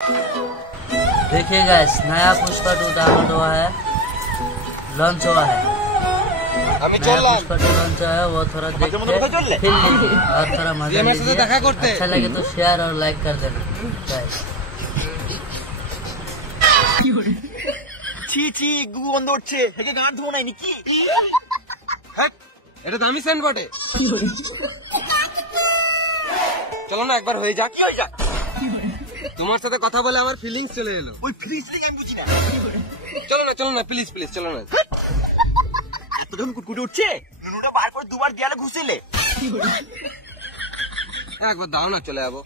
देखिए गाइस, नया पुष्पा 2 डाउनलोड हुआ है, लॉन्च हुआ है। नया पुष्पा 2 लॉन्च हुआ है, वो थोड़ा देखते फिर और थोड़ा मजा लीजिए। अच्छा लगे तो शेयर और लाइक कर देना गाइस। ছি ছি গু গন্ধ উঠছে হেকে গান ধোবো নাই নাকি এটা দামি সেন্ট বটে। চলো না একবার হয়ে যাক। তোমার সাথে কথা বলে আমার ফিলিংস চলে এলো। ওই ফিলিংস আমি বুঝি না। চলো না প্লিজ প্লিজ চলো না। এতক্ষণ কুটকুটে উঠছে লুনুটা বার করে দুবার দেয়ালে ঘুষিলে একবার দাও না চলে যাবো।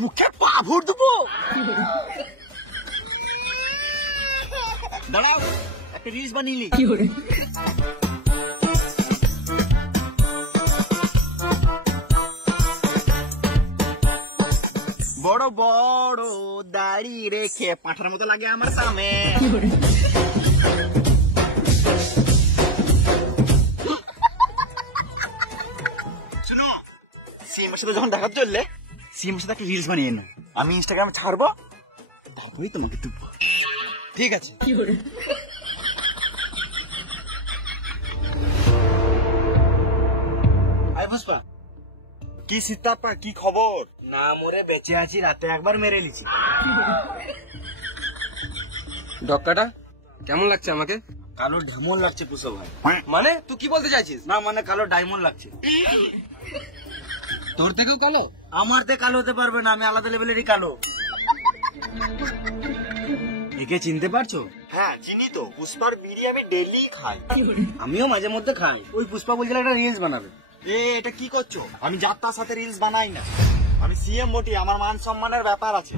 মুখে পা ভর দেবো। দাঁড়াও একটা রিলস বানিয়ে বড় বড় দাড়ি রেখে পাঁঠার মতো লাগে আমার সামনে। শুনো সিএমের সাথে যখন দেখা চললে সিএমের সাথে একটা রিলস বানিয়ে না, আমি ইনস্টাগ্রামে ছাড়বো, তারপরেই তোমাকে তুলবো। ঠিক আছে। আরে পুষ্পা কি সীতাপা কি খবর? না মরে বেঁচে আছি, রাতে একবার মেরে নিছি। ডক্কাটা কেমন লাগছে আমাকে? কালো ডায়মন্ড লাগছে পুষ্পা ভাই। মানে তুই কি বলতে চাইছিস? না মানে কালো ডায়মন্ড লাগছে। তোর থেকেও কালো? আমার তে কালো হতে পারবে না, আমি আলাদা লেভেলেরই কালো। একে চিনতে পারছো? হ্যাঁ চিনি তো, পুষ্পার বিড়ি আমি ডেইলি খাই। আমিও মাঝে মধ্যে খাই। ওই পুষ্পা বলছিল একটা রিলস বানাবে। এটা কি করছো? আমি যাত্রার সাথে রিলস বানাই না, আমি সিএম বটি, আমার মান সম্মানের ব্যাপার আছে।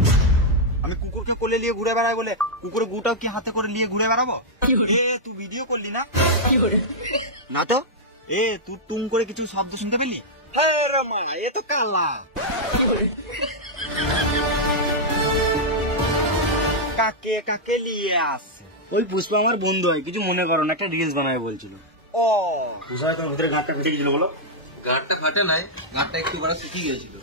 আমি কুকুরকে কোলে নিয়ে ঘুরে বেড়াই বলে কুকুরের গুটাও কি হাতে করে নিয়ে ঘুরে বেড়াবো? তুই ভিডিও করলি না? না তো। তুই টুং করে কিছু শব্দ শুনতে পেলি? হ্যাঁ রে মা, এ তো কালা। কাকে কাকে নিয়ে আসে? ওই পুষ্পা আমার বন্ধু হয়, কিছু মনে করো না, একটা রিলস বানায় বলছিল। ও পুষ্পা তোমার ভিতরে গাঁটটা ফেটে গেছিল বলো? গাঁটটা ফাটে নাই, গাঁটটা একটু বড় শুকিয়ে গিয়েছিল।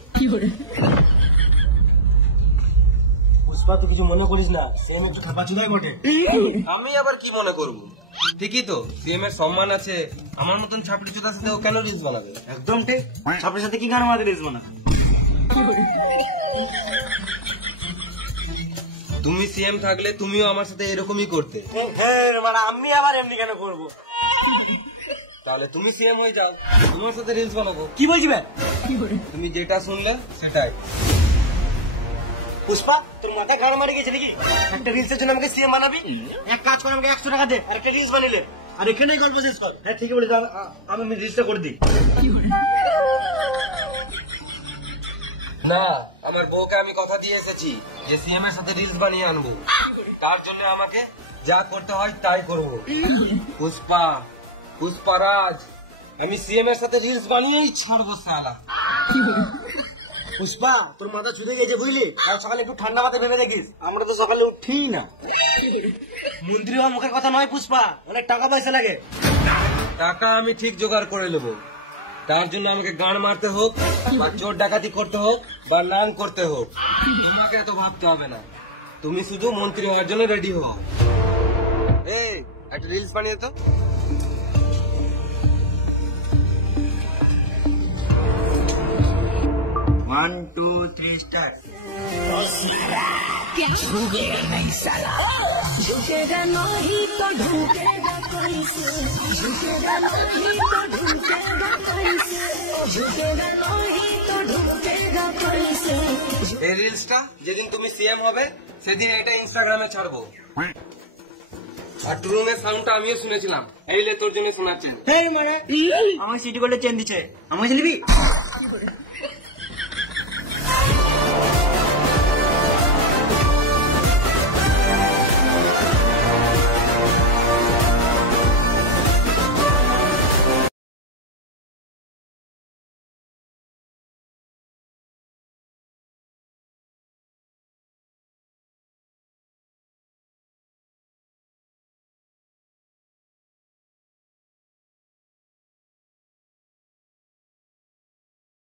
পুষ্পা তুই কিছু মনে করিস না, সেম একটু খাপা চুদাই বটে। আমি আবার কি মনে করব? ঠিকই তো, সিএম এর সম্মান আছে, আমার মতন ছাপড়ি চোদার সাথে ও কেন রিলস বানাবে? একদম ঠিক। ছাপড়ির সাথে কি গান মাঝে রিলস বানাবে? তুমি সিএম থাকলে তুমিও আমার সাথে এরকমই করতে। হ্যাঁ মানে আমি আবার এমনি কেন করবো? তাহলে তুমি সিএম হয়ে যাও, তোমার সাথে রিলস বানাবো। কি বলছি ভাই? তুমি যেটা শুনলে সেটাই। পুষ্পা তোর মাথায় গাড় মারি গেছে নাকি? একটা রিলসের জন্য আমাকে সিএম বানাবি? এক কাজ করে আমাকে 100 টাকা দে আর একটা রিলস বানিলে, আর এখানেই গল্প শেষ কর। হ্যাঁ ঠিক বলেছ, আমি রিলসটা করে দিই। না, আমার বউকে আমি কথা দিয়ে এসেছি যে সিএম এর সাথে রিলস বানিয়ে আনবো। তার জন্য আমাকে যা করতে হয় তাই করবো। পুষ্পারাজ, আমি সিএম এর সাথে রিলস বানিয়েই ছাড়বো শালা। পুষ্পা তোর মাথা ছুটে গেছে বুঝলি? আর সকালে একটু ঠান্ডা মাথায় ভেবে দেখিস, আমরা তো সকালে উঠি না। মন্ত্রী হওয়া মুখের কথা নয় পুষ্পা, অনেক টাকা পয়সা লাগে। টাকা আমি ঠিক জোগাড় করে নেবো, তার জন্য আমাকে গান মারতে হোক বা চোর ডাকাতি করতে হোক বা নাং করতে হোক, তোমাকে এত ভাবতে হবে না। তুমি শুধু মন্ত্রী হওয়ার জন্য রেডি হও। একটা রিলস বানিয়ে তো। 1 2 3 स्टार्ट। क्या झुकेगा नहीं साला, झुकेगा नहीं तो ढूंढेगा कैसे, झुकेगा नहीं तो ढूंढेगा कैसे, झुकेगा नहीं तो ढूंढेगा कैसे। এই রিলসটা যেদিন তুমি সিএম হবে সেদিন এটা ইনস্টাগ্রামে ছাড়বো। আর টুরুমের সাউন্ডটা আমিও শুনেছিলাম, এই লে তোর জন্য শোনাচ্ছেন। আমার সিটি গোল্ডে চেন দিচ্ছে, আমাকে নিবি?